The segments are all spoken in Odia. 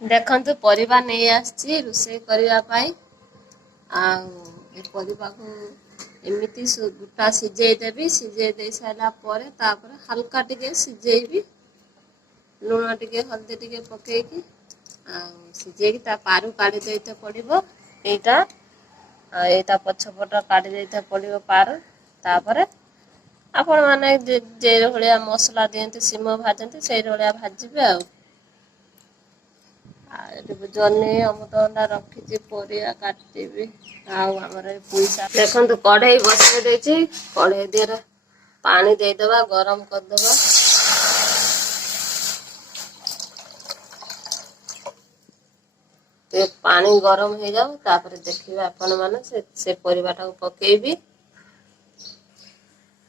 ଦେଖନ୍ତୁ ପରିବା ନେଇ ଆସିଛି ରୋଷେଇ କରିବା ପାଇଁ। ଆଉ ଏ ପରିବାକୁ ଏମିତି ଗୋଟା ସିଝେଇ ଦେବି। ସିଝେଇ ଦେଇ ସାରିଲା ପରେ ତାପରେ ହାଲକା ଟିକେ ସିଝେଇବି, ଲୁଣ ଟିକେ ହଳଦୀ ଟିକେ ପକେଇକି। ଆଉ ସିଝେଇକି ତା ପାରୁ କାଢି ଦେଇତେ ପଡିବ। ଏଇଟା ଏଇଟା ପଛପଟ କାଢି ଦେଇତେ ପଡିବ ପାରୁ। ତାପରେ ଆପଣ ମାନେ ଯେ ଭଳିଆ ମସଲା ଦିଅନ୍ତି ସିମ ଭାଜନ୍ତି ସେଇ ଭଳିଆ ଭାଜିବେ ଆଉ। ଆଉ ଏଠି ଜହ୍ନି ଅମୃତଭଣ୍ଡା ରଖିଛି ପରିବା କାଟିବି। ଆଉ ଆମର ଏ ପୁଇଶାକ ଦେଖନ୍ତୁ କଢେଇ ବସେଇ ଦେଇଛି। କଢେଇ ଦିହରେ ପାଣି ଦେଇଦବା, ଗରମ କରିଦବା। ଟିକେ ପାଣି ଗରମ ହେଇଯାଉ, ତାପରେ ଦେଖିବେ ଆପଣ ମାନେ ସେ ପରିବାଟାକୁ ପକେଇବି।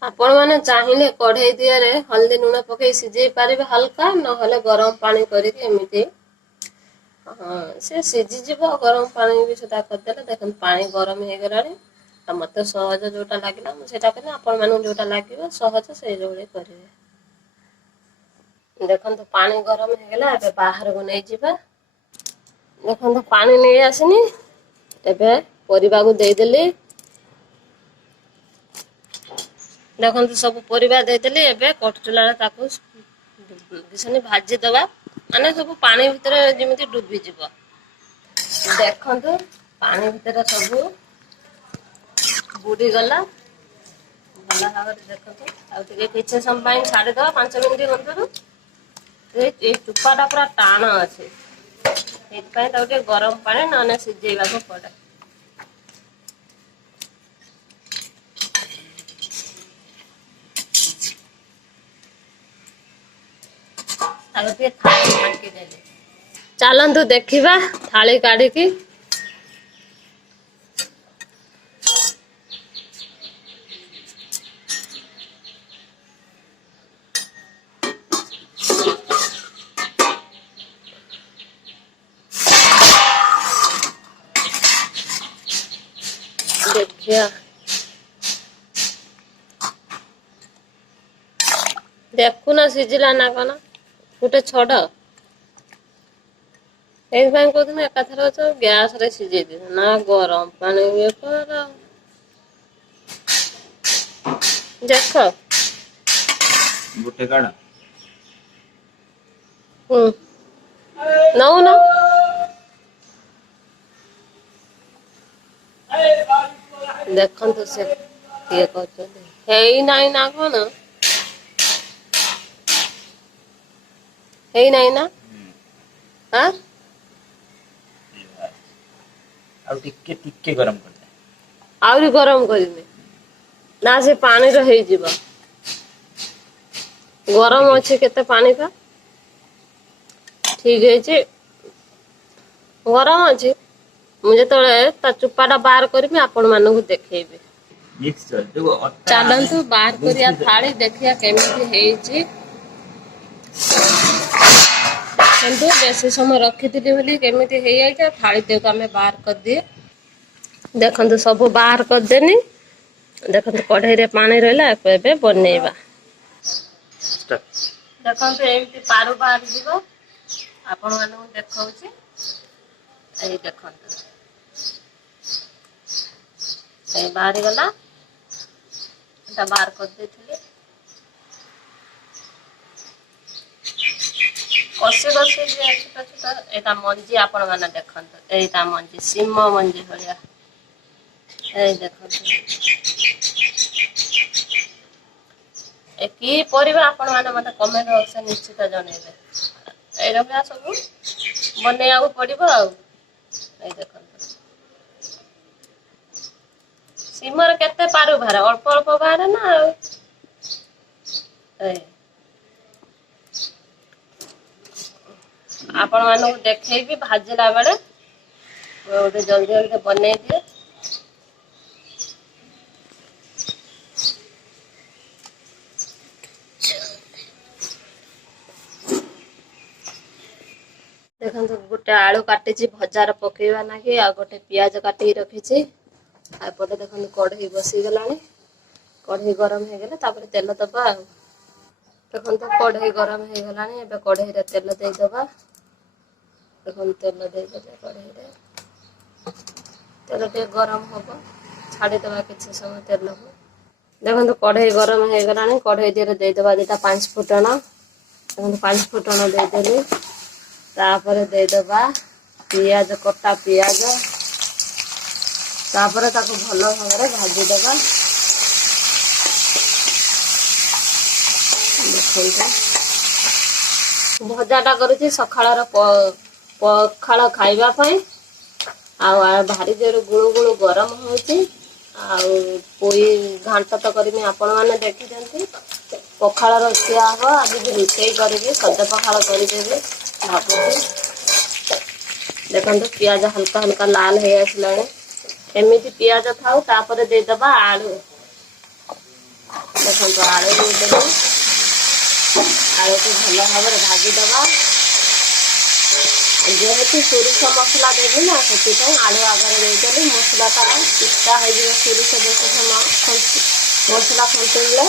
ଆପଣ ମାନେ ଚାହିଁଲେ କଢେଇ ଦିହରେ ହଳଦୀ ଲୁଣ ପକେଇ ସିଝେଇ ପାରିବେ ହାଲକା, ନହେଲେ ଗରମ ପାଣି କରିକି ଏମିତି ସେ ସିଝିଯିବ। ଗରମ ପାଣି ବି ସୁଧା କରିଦେଲେ। ଦେଖନ୍ତୁ ପାଣି ଗରମ ହେଇଗଲାଣି। ଆଉ ମତେ ସହଜ ଯୋଉଟା ଲାଗିଲା ମୁଁ ସେଇଟା କଲି। ଆପଣ ମାନଙ୍କୁ ଯୋଉଟା ଲାଗିବ ସହଜ ସେଇଭଳି କରିବେ। ଦେଖନ୍ତୁ ପାଣି ଗରମ ହେଇଗଲା, ଏବେ ବାହାରକୁ ନେଇଯିବା। ଦେଖନ୍ତୁ ପାଣି ନେଇ ଆସିନି, ଏବେ ପରିବାକୁ ଦେଇଦେଲି। ଦେଖନ୍ତୁ ସବୁ ପରିବା ଦେଇଦେଲି। ଏବେ କଟଚୁଲାରେ ତାକୁ ଭାଜି ଦବା, ମାନେ ସବୁ ପାଣି ଭିତରେ ଯେମିତି ଡୁବିଯିବ। ଦେଖନ୍ତୁ ପାଣି ଭିତରେ ସବୁ ବୁଡି ଗଲା ଭଲ ଭାବରେ। ଦେଖନ୍ତୁ ଆଉ ଟିକେ କିଛି ସମୟ ପାଇଁ ଛାଡିଦବା, 5 ମିନିଟ ମଧ୍ୟରୁ। ଏଇ ଚୁପାଟା ପୁରା ଟାଣ ଅଛି, ସେଇଥିପାଇଁ ତାକୁ ଟିକେ ଗରମ ପାଣି ନହେଲେ ସିଝେଇବାକୁ ପଡେ। ଆଉ ଟିକେ ଥାଳି ଛାଙ୍କି ଦେଲି। ଚାଲନ୍ତୁ ଦେଖିବା ଥାଳି କାଢିକି। ଦେଖିଆ ଦେଖୁନ ସିଝିଲା ନା କଣ, ଗୋଟେ ଛଡ। ଏଇଥିପାଇଁ କହୁଥିଲି ଏକାଥରେ ଗ୍ୟାସ ରେ ସିଝେଇ ଦିଅ, ନା ଗରମ ପାଣି ଇଏ କର। ଦେଖ ଗୋଟେ କାଢ। ନଉନ। ଦେଖନ୍ତୁ ସେ କିଏ କରୁଛନ୍ତି, ହେଇ ନାଇଁ ନା କଣ? ହେଇ ନାଇଁ ନା? ଆଁ ଆଉ ଟିକେ ଗରମ କରିଦେ। ଆହୁରି ଗରମ କରିବି ନା, ସେ ପାଣିରେ ହେଇଯିବ। ଗରମ ଟିକେ ଅଛି କେତେ ପାଣି ପା। ଠିକ ହେଇଛି, ଗରମ ଅଛି। ମୁଁ ଯେତେବେଳେ ତା ଚୁପା ଟା ବାହାର କରିବି ଆପଣ ମାନଙ୍କୁ ଦେଖେଇବି। ମିକ୍ସଚର ଯୋଉ ଅଟା ଚାଲନ୍ତୁ ବାହାର କରିବା ମିକ୍ସ ଥାଳି, ଦେଖିବା କେମିତି ହେଇଛି। କିନ୍ତୁ ବେଶୀ ସମୟ ରଖିଥିଲି ବୋଲି କେମିତି ହେଇଯାଇଛି। ଥାଳି ଟାକୁ ଆମେ ବାହାର କରିଦିଏ। ଦେଖନ୍ତୁ ସବୁ ବାହାର କରିଦେନି। ଦେଖନ୍ତୁ କଢେଇରେ ପାଣି ରହିଲା, ଏବେ ବନେଇବା। ଦେଖନ୍ତୁ ଏମିତି ପାରୁ ବାହାରି ଯିବ। ଆପଣ ମାନଙ୍କୁ ଦେଖଉଛି, ଏଇ ଦେଖନ୍ତୁ। ଏଇ ବାହାରିଗଲା, ଏଟା ବାହାର କରିଦେଇଥିଲି। କଷି କଷି ଯିଏ ଛୋଟ ଛୋଟ, ଏଇଟା ମଞ୍ଜି ଆପଣ ମାନେ ଦେଖନ୍ତୁ। ଏଇଟା ମଞ୍ଜି, ଶିମ ମଞ୍ଜି ଭଳିଆ। ଏଇ ଦେଖନ୍ତୁ। ଏ କି ପରିବା ଆପଣ ମାନେ ମତେ କମେଣ୍ଟ ବକ୍ସରେ ନିଶ୍ଚିତ ଜଣେଇବେ। ଏଇରକମ ସବୁ ବନେଇବାକୁ ପଡିବ ଆଉ। ଏଇ ଦେଖନ୍ତୁ ଶିମରେ କେତେ ପାରୁ ବାହାରେ, ଅଳ୍ପ ଅଳ୍ପ ବାହାରେ ନା ଆଉ। ଏଇ ଆପଣ ମାନଙ୍କୁ ଦେଖେଇବି ଭାଜିଲା ବେଳେ, ଗୋଟେ ଜଲଦି ଜଲଦି ବନେଇ ଦିଏ। ଦେଖନ୍ତୁ ଗୋଟେ ଆଳୁ କାଟିଛି ଭଜାର ପକେଇବା ଲାଗି, ଆଉ ଗୋଟେ ପିଆଜ କାଟିକି ରଖିଛି। ଆଉ ଏପଟେ ଦେଖନ୍ତୁ କଢେଇ ବସିଗଲାଣି। କଢେଇ ଗରମ ହେଇଗଲେ ତାପରେ ତେଲ ଦବା ଆଉ। ଦେଖନ୍ତୁ କଢେଇ ଗରମ ହେଇଗଲାଣି, ଏବେ କଢେଇରେ ତେଲ ଦେଇଦବା। देखो तेल देदेले कढ़ाई तेल टे गरम हम छाड़ीदे किसी समय तेल को देखो कढ़ाई गरम हो गला कढ़ाई दिए देदेबा दीटा 5 फुटन देखो 5 फुटन देदेली तापर देदेबा पियाज कटा पियाज तापर ताको भल भाव भाजीदेबा भजाटा करुच्ची सकाळ पखाल खाइबा पई भारी जोर गुणु गुणु गरम होची पोई घांट तो करमी आपण मैंने देखी पखाल रखिया हम आज भी रोषे करी सज पखाल करदेवी भावुची देखो पियाज हल्का हल्का लाल हो आसला एमती पियाज थाउ तापर देदेबा आलू देखो आलू देदेबा आलू को भल भाव भाजीदबा जेहेतु सोरिष मसला देवी ना से आलू आगे देदेली मसलाटा पिता हो सोरिष बेस समय मसला खंटिले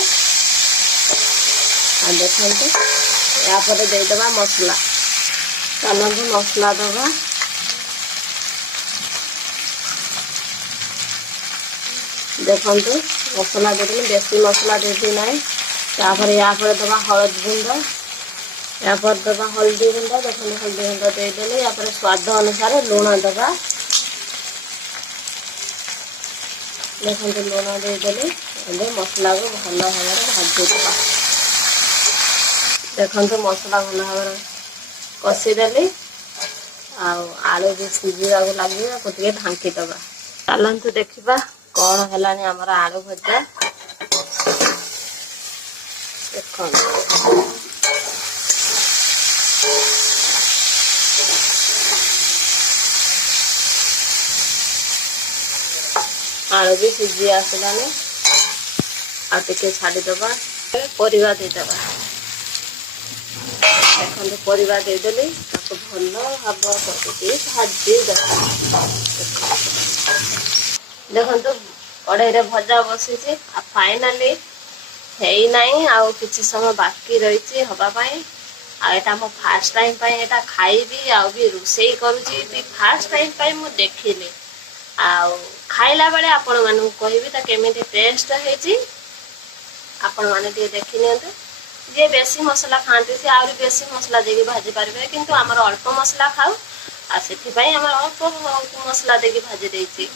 देखते यापर देदेबा मसला चलते मसला दबा देखो मसला देदेली बेसी मसला देदी ना तापर यापर दबा हलद गुंड यापर दबा हल्दी गुंड देखो हल्दी गुंड देदेली यापर स्वाद अनुसार लुण दबा देखो लुण देदेली मसला को भल भाव भाजीदबा देखो मसला भल भाव कषिदेली आलू भी सीझा लगे ढांकीदबा चलतु देखा कौन है आमर आलू भजा देख आलू भी सीझी आसलानी आटे छाड़ीदबा परिवा देदबा देखो परिवा देदेली भल भाव करके भाजी देखो कढ़ाई भजा बसी फाइनाली किसी समय बाकी रही हवापाई आटा मो फास्ट टाइम एटा खाइबी भी रोषे करुँची फास्ट टाइम मु देखिली खाइला बेले आपण मानू कहबी केमी टेस्ट है आपण मैंने देखी नियंतु जे बेसी मसला खाते सी आहरी बेसी मसला देकी भाजी पारे किंतु आमर अल्प मसला खाऊ आम अल्प मसला देकी भाजी देती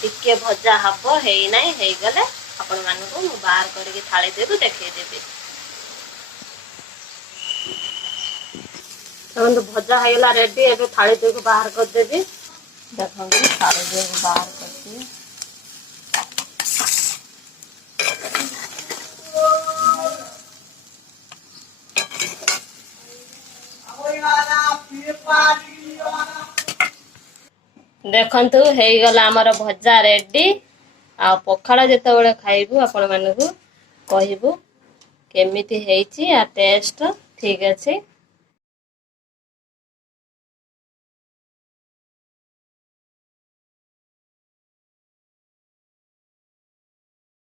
टिके भजा हम है ना हो गले आपण मानू मु बाहर करके थाली देबू देखदेवी देखो भजा होगा रेडी एवं थाली देक बाहर करदेवी देखो थाली देक बाहर करती देखंतु हो गला आमर भजा रेडी आ पखाल जिते खाइबू आपण मानू कहबू केमिति हेची आ टेस्ट ठीक अच्छे।